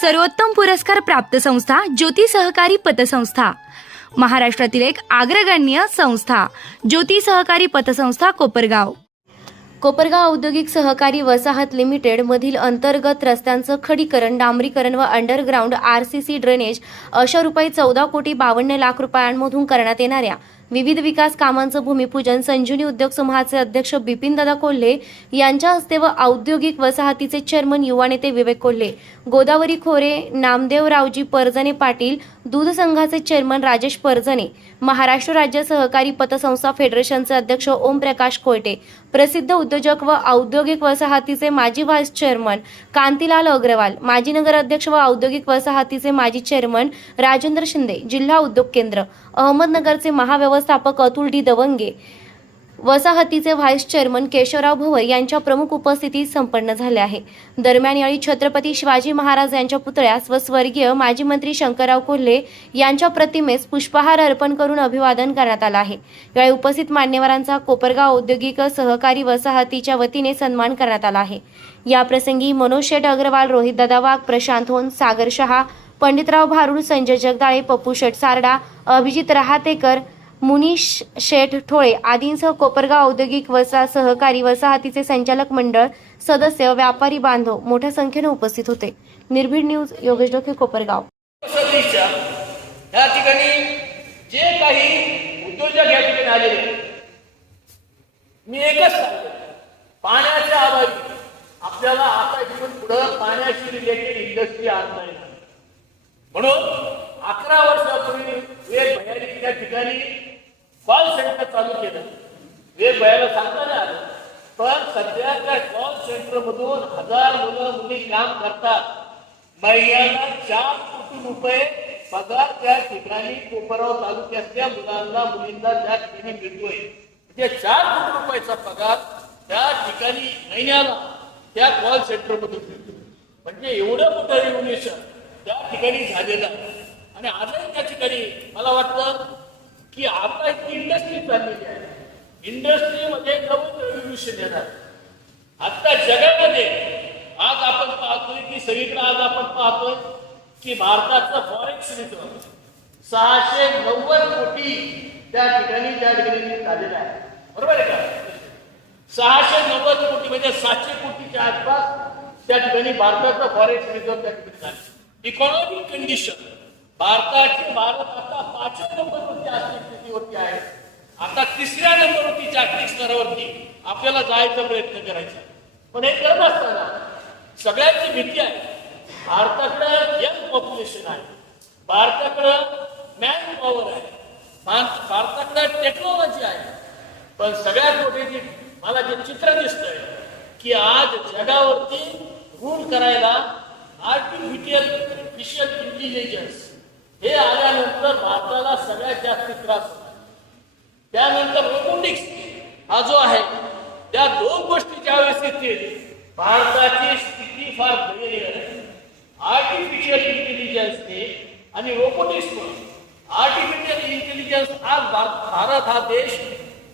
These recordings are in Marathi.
सर्वोत्तम पुरस्कार प्राप्त संस्था ज्योती सहकारी पतसंस्था, महाराष्ट्रातील एक अग्रगण्य संस्था ज्योती सहकारी पतसंस्था कोपरगाव. कोपरगाव औद्योगिक सहकारी वसाहत लिमिटेड मधील अंतर्गत रस्त्यांचं खडीकरण, डांबरीकरण व अंडरग्राउंड RCC ड्रेनेज अशा रुपये 14,52,00,000 रुपयांमधून करण्यात येणाऱ्या विविध विकास कामांचं भूमिपूजन संजीवनी उद्योग समूहाचे अध्यक्ष बिपिनदादा कोल्हे यांच्या हस्ते व औद्योगिक वसाहतीचे चेअरमन युवा नेते विवेक कोल्हे, गोदावरी खोरे, नामदेवरावजी परजणे पाटील, दूध संघाचे चेअरमन राजेश परजणे, महाराष्ट्र राज्य सहकारी पतसंस्था फेडरेशनचे अध्यक्ष ओमप्रकाश कोयटे, प्रसिद्ध उद्योजक व औद्योगिक वसाहतीचे माजी व्हाईस चेअरमन कांतीलाल अग्रवाल, माजी नगर अध्यक्ष व औद्योगिक वसाहतीचे माजी चेअरमन राजेंद्र शिंदे, जिल्हा उद्योग केंद्र अहमदनगरचे महाव्यवस्थापक अतुल डी दवंगे, वसाहतीचे व्हाईस चेअरमन केशवराव भवर यांच्या प्रमुख उपस्थितीत संपन्न झाले आहे. दरम्यान यावेळी छत्रपती शिवाजी महाराज यांच्या पुतळ्यास व स्वर्गीय माजी मंत्री शंकरराव कोल्हे यांच्या प्रतिमेस पुष्पहार अर्पण करून अभिवादन करण्यात आलं आहे. यावेळी उपस्थित मान्यवरांचा कोपरगाव औद्योगिक सहकारी वसाहतीच्या वतीने सन्मान करण्यात आला आहे. या प्रसंगी मनोज शेठ अग्रवाल, रोहितदादा वाघ, प्रशांत होन, सागर शहा, पंडितराव भारुड, संजय जगदाळे, पप्पू शेठ सारडा, अभिजित रहातेकर, मुनीश शेठ ठोळे आदींसह कोपरगाव औद्योगिक सहकारी वसाहतीचे संचालक मंडळ सदस्य, व्यापारी बांधव मोठ्या संख्येने उपस्थित होते. निर्भीड न्यूज, योगेश डोके, कोपरगाव. या ठिकाणी जे काही उद्योजक या ठिकाणी आलेले, मी एकच सांगतो, पाण्याच्या अभावी आपल्याला आता इथून पुढे पाण्याशी रिलेटेड इंडस्ट्री आणता येणार. म्हणून 11 वर्षापूर्वी वेग भयानी त्या ठिकाणी कॉल सेंटर चालू केलं. वेग भयाला सांगता आलं, पण सध्या त्या कॉल सेंटर मधून 1000 मुलं मुली काम करतात. महिन्याला 4 कोटी रुपये पगार त्या ठिकाणी कोपरगाव तालुक्यातल्या मुलांना मुलींना त्या ठिकाणी मिळतोय. म्हणजे 4 कोटी रुपयाचा पगार त्या ठिकाणी महिन्याला त्या कॉल सेंटर मधून मिळतो. म्हणजे एवढं मोठं रेव्होल्युशन त्या ठिकाणी झालेलं. आणि आजही त्या ठिकाणी मला वाटतं की आता एक इंडस्ट्री चाललेली आहे. इंडस्ट्रीमध्ये नवीन रेव्होल्युशन येणार. आता जगामध्ये आज आपण पाहतोय की सगळीकडे आज आपण पाहतोय की भारताचं फॉरेक्स रिझर्व 690 कोटी त्या ठिकाणी झालेलं आहे. बरोबर आहे का? 690 कोटी म्हणजे 700 कोटीच्या आसपास त्या ठिकाणी भारताचं फॉरेक्स रिझर्व त्या ठिकाणी झालं. इकॉनॉमिक कंडिशन भारत आता 5व्या नंबरवरती आर्थिक स्थितीवरती आहे. आता 3ऱ्या नंबरवरती जागतिक स्तरावरती आपल्याला जायचा प्रयत्न करायचा. पण हे करत असताना सगळ्यांची भीती आहे. भारताकडे यंग पॉप्युलेशन आहे, भारताकडे मॅन पॉवर आहे, भारताकडे टेक्नॉलॉजी आहे. पण सगळ्यात मोठे मला जे चित्र दिसतंय की आज जगावरती रूल करायला आर्टिफिशियल इंटेलिजन्स हे आल्यानंतर भारताला सगळ्यात जास्त त्रास होतो. त्यानंतर रोबोटिक्स हा जो आहे, त्या 2 गोष्टी ज्यावेळेस येतील भारताची स्थिती फार भयंकर आहे. आर्टिफिशियल इंटेलिजन्सने आणि रोबोटिक्समुळे आर्टिफिशियल इंटेलिजन्स आज भारत हा देश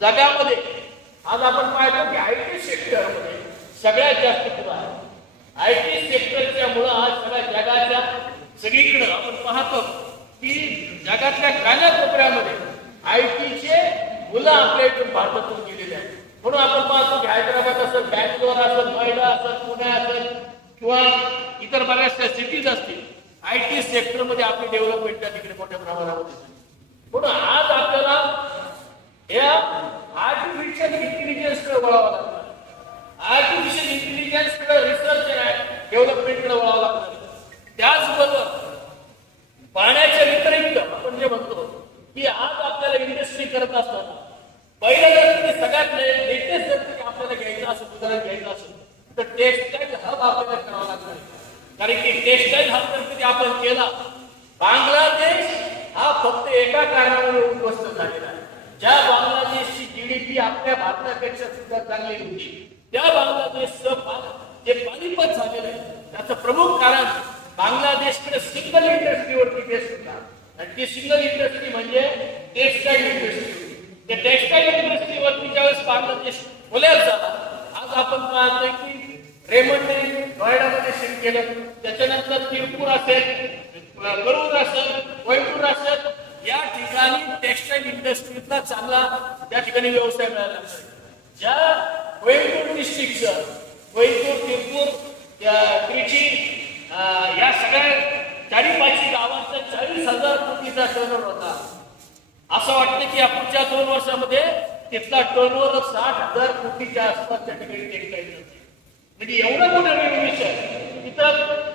जगामध्ये आज आपण पाहतो की IT सेक्टरमध्ये सगळ्यात जास्त पुढे आहे. IT सेक्टरच्या मुळे आज सगळ्या जगाच्या सगळीकडे आपण पाहतो की जगातल्या कानाकोपऱ्यामध्ये ITचे मुलं आपल्या इथून भारतातून गेलेले आहेत. म्हणून आपण पाहतो की हैदराबाद असेल, बँगलोर असेल, नोएडा असेल, पुणे असेल किंवा इतर बऱ्याचशा सिटीज असतील, IT सेक्टरमध्ये आपली डेव्हलपमेंट त्या ठिकाणी मोठ्या प्रमाणावर दिसते. म्हणून आज आपल्याला या आर्टिफिशियल इंटेलिजन्सकडे वळावं लागतं. आर्टिफिशियल इंटेलिजन्सकडे रिसर्च डेव्हलपमेंटकडे वळावं लागतं. त्याचबरोबर पाण्याच्या व्यतिरिक्त आपण जे म्हणतो की आज आपल्याला इंडस्ट्री करत असताना पहिलं जर तुम्ही सगळ्यात लेटेस्ट जर आपल्याला घ्यायचं असेल, उदाहरण घ्यायचं असेल तर टेक्सटाईल हब आपल्याला करावं लागणार. कारण की टेक्सटाईल हब जर कधी आपण केला, बांगलादेश हा फक्त एका कारणामुळे उद्ध्वस्त झालेला आहे. ज्या बांगलादेशची GDP आपल्या भारतापेक्षा सुद्धा चांगली होती, त्या बांगलादेशचं जे पानिपत झालेलं आहे त्याचं प्रमुख कारण बांगलादेशकडे सिंगल इंडस्ट्रीवरती बेस होता. आणि ती सिंगल इंडस्ट्री म्हणजे टेक्सटाईल इंडस्ट्री. त्या टेक्सटाईल इंडस्ट्रीवरती ज्यावेळेस बांगलादेश बोलायला झाला, आज आपण पाहतोय की रेमंडने नोएडामध्ये शिफ्ट केलं. त्याच्यानंतर तिरुपूर असेल, करूर असेल, कोयंबटूर असेल, या ठिकाणी टेक्सटाईल इंडस्ट्रीजला चांगला त्या ठिकाणी व्यवसाय मिळाला. ज्या कोयंबटूर डिस्ट्रिक्टचं, कोयंबटूर, तिरुपूर, त्रिची, या सगळ्या 4-5 गावांचा 40,000 कोटीचा टर्नओव्हर होता. असं वाटतं की पुढच्या 2 वर्षामध्ये तिथला टर्नओव्हर 60,000 कोटीच्या आसपास त्या ठिकाणी टेक्सटाईल होते. म्हणजे एवढं मोठं रेव्हेन्यू तिथं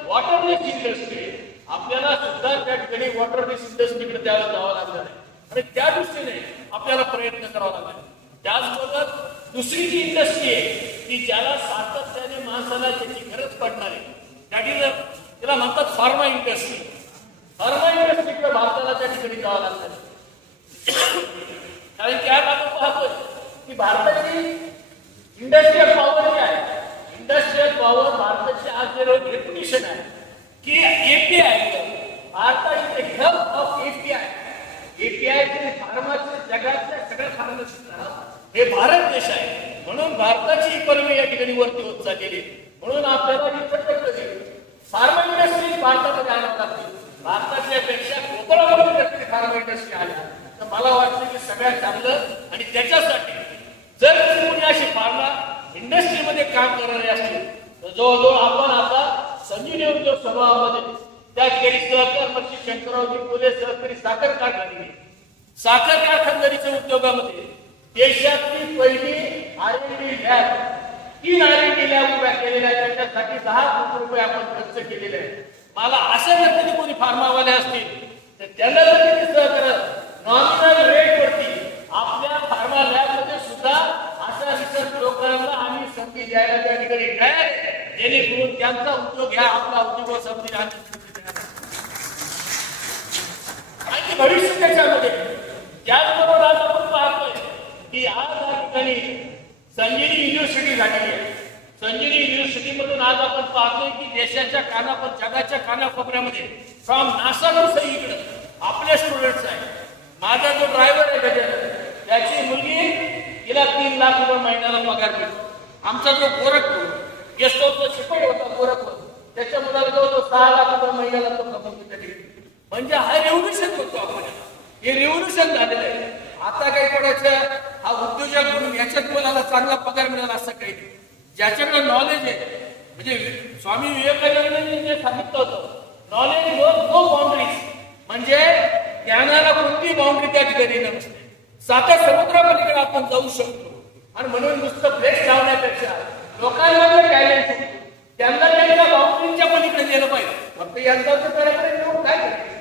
वॉटरलेस इंडस्ट्री, आपल्याला सुद्धा त्या ठिकाणी वॉटरलेस इंडस्ट्रीकडे द्यायला जावं लागणार आहे आणि त्या दृष्टीने आपल्याला प्रयत्न करावा लागेल. त्याचबरोबर दुसरी जी इंडस्ट्री आहे की ज्याला सातत्याने माणसाला त्याची गरज पडणार आहे, त्याला म्हणतात फार्मा इंडस्ट्री. फार्मा इंडस्ट्रीकडे भारताला त्या ठिकाणी जावं लागणार आहे. कारण की आज आपण पाहतोय की भारताची इंडस्ट्रियल पॉवर जी आहे, इंडस्ट्रियल पॉवर भारताची आज जे रेप्युटेशन आहे की एपीआय, भारताचे हब ऑफ एपीआय, एपीआयचे फार्माचे जगातल्या सगळ्या फार्मसीचा हे भारत देश आहे. म्हणून भारताची इकॉनॉमी या ठिकाणी वरती होत चाललेली. म्हणून आपल्याला फार्मा इंडस्ट्री भारतामध्ये आणावं लागते. भारताच्या पेक्षा कोकणामध्ये फार्मा इंडस्ट्री आल्या तर मला वाटतं की सगळ्यात चांगलं. आणि त्याच्यासाठी जर कोणी अशी फार्मा इंडस्ट्रीमध्ये काम करणारे असतील तर जवळजवळ आपण आता संजीवनी उद्योग समूहामध्ये त्या ठिकाणी सहकार मंत्री शंकररावजी फुले सहकारी साखर कारखानदारी, साखर कारखानदारीच्या उद्योगामध्ये देशातली पहिली R&D लॅब, 3 R&D लॅब उभ्या केलेल्या आहेत. त्याच्यासाठी 10 कोटी रुपये आपण खर्च केलेले आहेत. मला असं वाटतं की कोणी फार्मावाले असतील तर त्यांना जर तुम्ही सहकार नॉमिनल रेटवरती आपल्या फार्मा लॅबमध्ये सुद्धा अशा रिसर्च लोकांना आम्ही संधी द्यायला त्या ठिकाणी तयार, जेणेकरून त्यांचा उद्योग ह्या आपला उद्योगासमोर आणि भविष्य त्याच्यामध्ये. त्याचबरोबर आज आपण पाहतोय की आज या ठिकाणी संजीवनी युनिव्हर्सिटी झालेली आहे. संजीवनी युनिव्हर्सिटी मधून आज आपण पाहतोय की देशाच्या जगाच्या कानाकोपऱ्यामध्ये फ्रॉम नासा इकडे आपले स्टुडंट्स आहेत. माझा जो ड्रायव्हर आहे त्याची मुलगी, तिला 3 लाख रुपये महिन्याला पगार मिळतो. आमचा जो गोरखपूर गेस्ट हाऊसचा शिपाई होता गोरखपूर, त्याच्या मुलाला जो 6 लाख रुपये महिन्याला तो कमवतो. म्हणजे हा रेव्होल्युशन करतो आपण, हे रेव्होल्युशन झालेलं आहे. आता काही कोणाच्या हा उद्योजक म्हणून याच्यात मुलाला चांगला पगार मिळाला असं काही नाही. ज्याच्याकडे नॉलेज आहे, म्हणजे स्वामी विवेकानंदांनी जे सांगितलं होतं, नॉलेज नो बाउंड्रीज, म्हणजे ज्ञानाला कोणती बाउंड्री त्या ठिकाणी नसते. साता समुद्रापलीकडे आपण जाऊ शकतो. आणि म्हणून नुसतं फ्लेक्स लावण्यापेक्षा लोकांना जे टॅलेंट आहे त्यांना त्यांच्या बाउंड्रीच्या पलीकडे गेलं पाहिजे. फक्त यंत्राचं कार्यक्रम काय करायचं,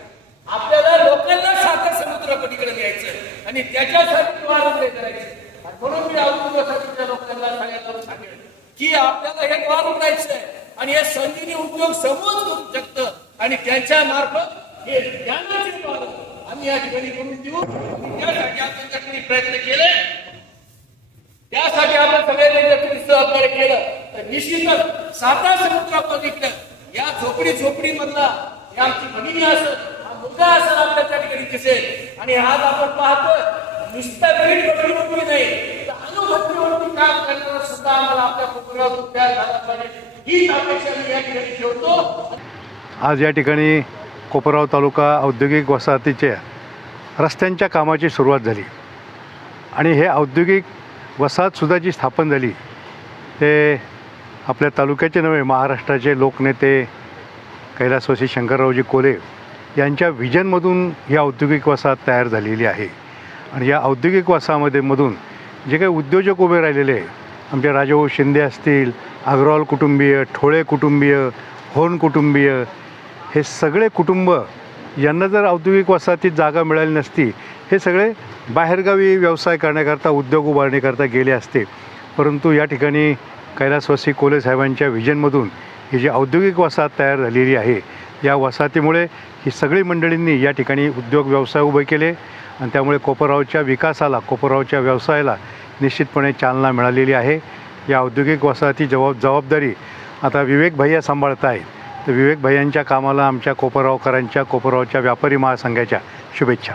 आपल्याला लोकांना साता समुद्रापलीकडे न्यायचं आणि त्याच्यासाठी द्वार करायचे. म्हणून मी औद्योगिक लोकांना सांगेन की आपल्याला हे द्वार उघडायचं आहे आणि हे संजीवनी उद्योग समूह करू शकतं आणि त्यांच्या मार्फत हे ज्ञानाचे द्वार आम्ही या ठिकाणी करून देऊ. त्यासाठी आपण जर कोणी प्रयत्न केले, त्यासाठी आपण सगळ्यांनी जर कोणी सहकार्य केलं तर निश्चितच साता समुद्रापलीकडे या झोपडी मधला आमची भगिनी असेल, हा मुलगा असेल आपल्या त्या ठिकाणी दिसेल. आणि आज आपण पाहतोय नुसता गरीब भगिनीवरती नाही तर अनुभूतीवरती काम करणारा सुद्धा आम्हाला आपल्या कुटुंबावर तयार झाला पाहिजे, हीच अपेक्षा मी या ठिकाणी ठेवतो. आज या ठिकाणी कोपरगाव तालुका औद्योगिक वसाहतीच्या रस्त्यांच्या कामाची सुरुवात झाली आणि हे औद्योगिक वसाहतसुद्धा जी स्थापन झाली ते आपल्या तालुक्याचे नव्हे, महाराष्ट्राचे लोकनेते कैलासवासी शंकररावजी कोले यांच्या व्हिजनमधून ही औद्योगिक वसाहत तयार झालेली आहे. आणि या औद्योगिक वसाहतीमधून जे काही उद्योजक उभे राहिलेले, आमचे राजाभाऊ शिंदे असतील, अग्रवाल कुटुंबीय, ठोळे कुटुंबीय, होर्न कुटुंबीय, हे सगळे कुटुंब यांना जर औद्योगिक वसाहतीत जागा मिळाली नसती, हे सगळे बाहेरगावी व्यवसाय करण्याकरता, उद्योग उभारण्याकरता गेले असते. परंतु या ठिकाणी कैलासवासी कोले साहेबांच्या व्हिजनमधून ही जी औद्योगिक वसाहत तयार झालेली आहे, या वसाहतीमुळे ही सगळी मंडळींनी या ठिकाणी उद्योग व्यवसाय उभे केले आणि त्यामुळे कोपरगावच्या विकासाला, कोपरगावच्या व्यवसायाला निश्चितपणे चालना मिळालेली आहे. या औद्योगिक वसाहती जबाबदारी आता विवेक भैया सांभाळत आहेत. तर विवेक भैयांच्या कामाला आमच्या कोपरगावकरांच्या, कोपरगावच्या व्यापारी महासंघाच्या शुभेच्छा.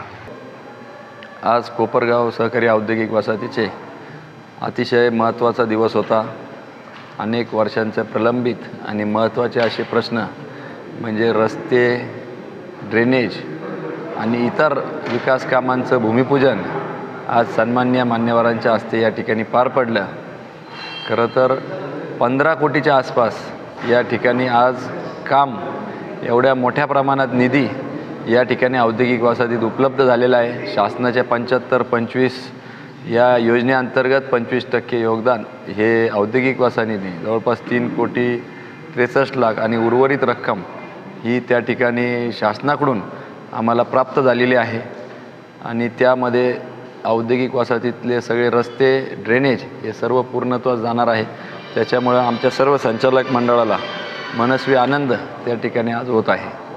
आज कोपरगाव सहकारी औद्योगिक वसाहतीचे अतिशय महत्त्वाचा दिवस होता. अनेक वर्षांचे प्रलंबित आणि महत्त्वाचे असे प्रश्न म्हणजे रस्ते, ड्रेनेज आणि इतर विकास कामांचं भूमिपूजन आज सन्माननीय मान्यवरांच्या हस्ते या ठिकाणी पार पडलं. खरं तर 15 कोटीच्या आसपास या ठिकाणी आज काम, एवढ्या मोठ्या प्रमाणात निधी या ठिकाणी औद्योगिक वसाहतीत उपलब्ध झालेला आहे. शासनाच्या 75-25 या योजनेअंतर्गत 25% योगदान हे औद्योगिक वसाहतीने जवळपास 3,63,00,000 आणि उर्वरित रक्कम ही त्या ठिकाणी शासनाकडून आम्हाला प्राप्त झालेली आहे. आणि त्यामध्ये औद्योगिक वसाहतीतले सगळे रस्ते, ड्रेनेज हे सर्व पूर्णत्वास जाणार आहे. त्याच्यामुळं आमच्या सर्व संचालक मंडळाला मनस्वी आनंद त्या ठिकाणी आज होत आहे.